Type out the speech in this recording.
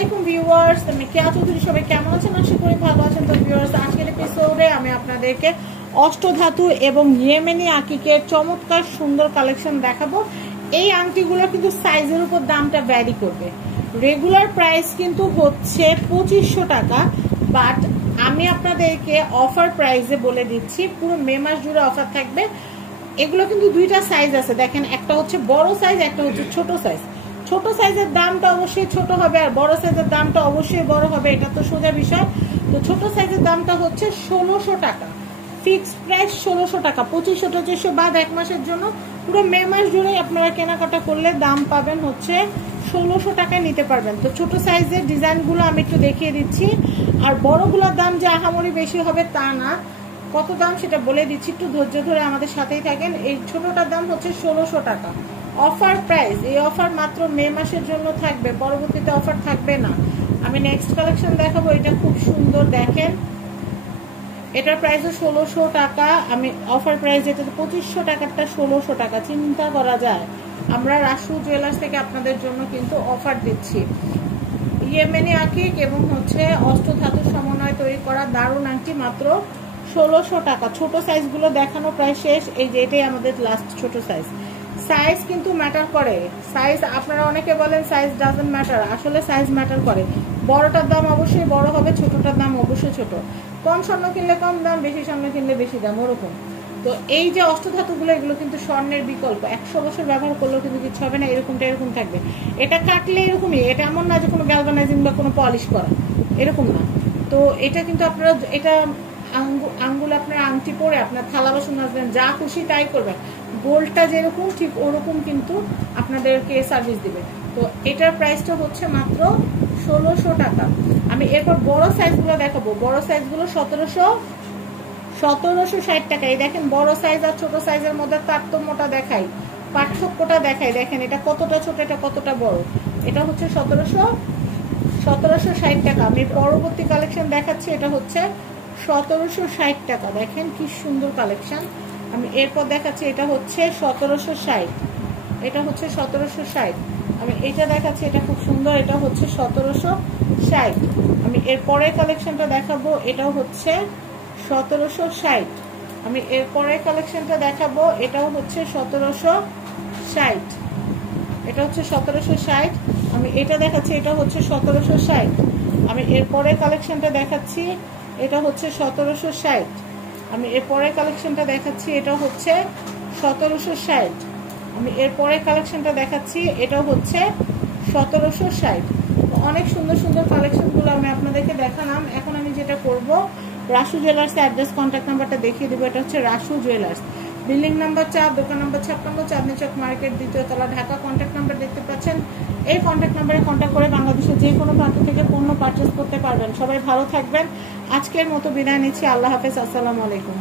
আলাইকুম ভিউয়ার্স, আমি কেয়া চৌধুরী। সবাই কেমন আছেন? আশা করি ভালো আছেন। তো ভিউয়ার্স, আজকের এপিসোডে আমি আপনাদেরকে অষ্টধাতু এবং ইয়েমেনি আকিকের চমৎকার সুন্দর কালেকশন দেখাবো। এই আংটিগুলো কিন্তু সাইজের উপর দামটা ভ্যারি করবে। রেগুলার প্রাইস কিন্তু হচ্ছে 2500 টাকা, বাট আমি আপনাদেরকে অফার প্রাইসে বলে দিচ্ছি, পুরো মে মাস জুড়ে অফার থাকবে। এগুলো কিন্তু দুইটা সাইজ আছে, দেখেন, একটা হচ্ছে বড় সাইজ, একটা হচ্ছে ছোট সাইজ। ছোট সাইজের দামটা অবশ্যই ছোট হবে, আর বড় সাইজের দামটা অবশ্যই বড় হবে, এটা তো সোজা বিষয়। তো ছোট সাইজের দামটা হচ্ছে 1600 টাকা, ফিক্সড প্রাইস 1600 টাকা। 2500 বাদ এক মাসের জন্য পুরো মে মাস জুড়ে আপনারা কেনাকাটা করলে দাম পাবেন হচ্ছে 1600 টাকায় নিতে পারবেন। তো ছোট সাইজের ডিজাইনগুলো আমি একটু দেখিয়ে দিচ্ছি, আর বড়গুলোর দাম যে আহামরি বেশি হবে তা না। কত দাম সেটা বলে দিচ্ছি, একটু ধৈর্য ধরে আমাদের সাথেই থাকেন। এই ছোটটার দাম হচ্ছে 1600 টাকা, অফার প্রাইস। এই অফার মাত্র মে মাসের জন্য থাকবে, পরবর্তীতে অফার থাকবে না। আমি নেক্সট কালেকশন দেখাবো, এটা খুব সুন্দর, দেখেন, এটার প্রাইসও 1600 টাকা। আমি অফার প্রাইস, এটা 2500 টাকারটা 1600 টাকা, চিন্তা করা যায়। আমরা রাসু জুয়েলার্স থেকে আপনাদের জন্য কিন্তু অফার দিচ্ছি। ইয়েমেনি আকিক এবং হচ্ছে অষ্টধাতুর সমন্বয় তৈরি করা দারুণ আংটি, মাত্র 1600 টাকা। ছোট সাইজগুলো দেখানো প্রায় শেষ। এই যে এটাই আমাদের লাস্ট ছোট সাইজ। সাইজ কিন্তু ম্যাটার করে। সাইজ, আপনারা অনেকে বলেন সাইজ ডাজন্ট ম্যাটার, আসলে সাইজ ম্যাটার করে। বড়টার দাম অবশ্যই বড় হবে, ছোটটার দাম অবশ্যই ছোট। কম স্বর্ণ কিনলে কম দাম, বেশি স্বর্ণ কিনলে বেশি দাম, ওরকম। তো এই যে অষ্টধাতুগুলো, এগুলো কিন্তু স্বর্ণের বিকল্প। 100 বছর ব্যবহার করলেও কিন্তু কিছু হবে না, এরকমটা এরকম থাকবে। এটা কাটলে এরকমই, এটা এমন না যে কোনো গ্যালভানাইজিং বা কোনো পলিশ করা, এরকম না। তো এটা কিন্তু আপনারা, এটা আঙ্গুল আপনার আংটি পরে আপনার থালা বাসন মাজবেন, যা খুশি তাই করবেন। গোল্ডটা যেরকম ঠিক ওরকম কিন্তু আপনাদেরকে সার্ভিস দিবে। তো এটার প্রাইসটা হচ্ছে মাত্র 1600 টাকা। আমি এরপর বড় সাইজগুলো দেখাবো। বড় সাইজগুলো 1760 টাকা। এই দেখেন, বড় সাইজ আর ছোট সাইজের মধ্যে তারতম্যটা দেখাই, পার্থক্যটা দেখাই। দেখেন এটা কতটা ছোট, এটা কতটা বড়। এটা হচ্ছে 1760 টাকা। আমি পরবর্তী কালেকশন দেখাচ্ছি, এটা হচ্ছে 1760 টাকা। দেখেন কি সুন্দর কালেকশন। আমি এরপর দেখাচ্ছি, এটা হচ্ছে 1760। এটা হচ্ছে 1760। আমি এটা দেখাচ্ছি, এটা খুব সুন্দর, এটা হচ্ছে 1760। আমি এরপরের কালেকশনটা দেখাবো, এটাও হচ্ছে 1760। আমি এরপরের কালেকশনটা দেখাবো, এটাও হচ্ছে 1760। এটা হচ্ছে 1760। আমি এটা দেখাচ্ছি, এটা হচ্ছে 1760। আমি এরপরের কালেকশনটা দেখাচ্ছি, এটা হচ্ছে 1760। আমি এরপরের কালেকশনটা দেখাচ্ছি, এটা হচ্ছে 1760। আমি এরপরের কালেকশনটা দেখাচ্ছি, এটা হচ্ছে 1760। অনেক সুন্দর সুন্দর কালেকশনগুলো আমি আপনাদেরকে দেখালাম। এখন আমি যেটা করব, রাসু জুয়েলার্স অ্যাড্রেস, কন্ট্যাক্ট নাম্বারটা দেখিয়ে দেবো। এটা হচ্ছে রাসু জুয়েলার্স, বিল্ডিং নাম্বার 4, দোকান নাম্বার 56, চাঁদনী চক মার্কেট, 2য় তলা, ঢাকা। কন্ট্যাক্ট নাম্বার দেখতে পাচ্ছেন। এই কন্ট্যাক্ট নাম্বারে কন্ট্যাক্ট করে বাংলাদেশের যে কোনো প্রান্ত থেকে পণ্য পারচেস করতে পারবেন। সবাই ভালো থাকবেন। আজকের মতো বিদায় নিচ্ছি। আল্লাহ হাফেজ, আসসালামু আলাইকুম।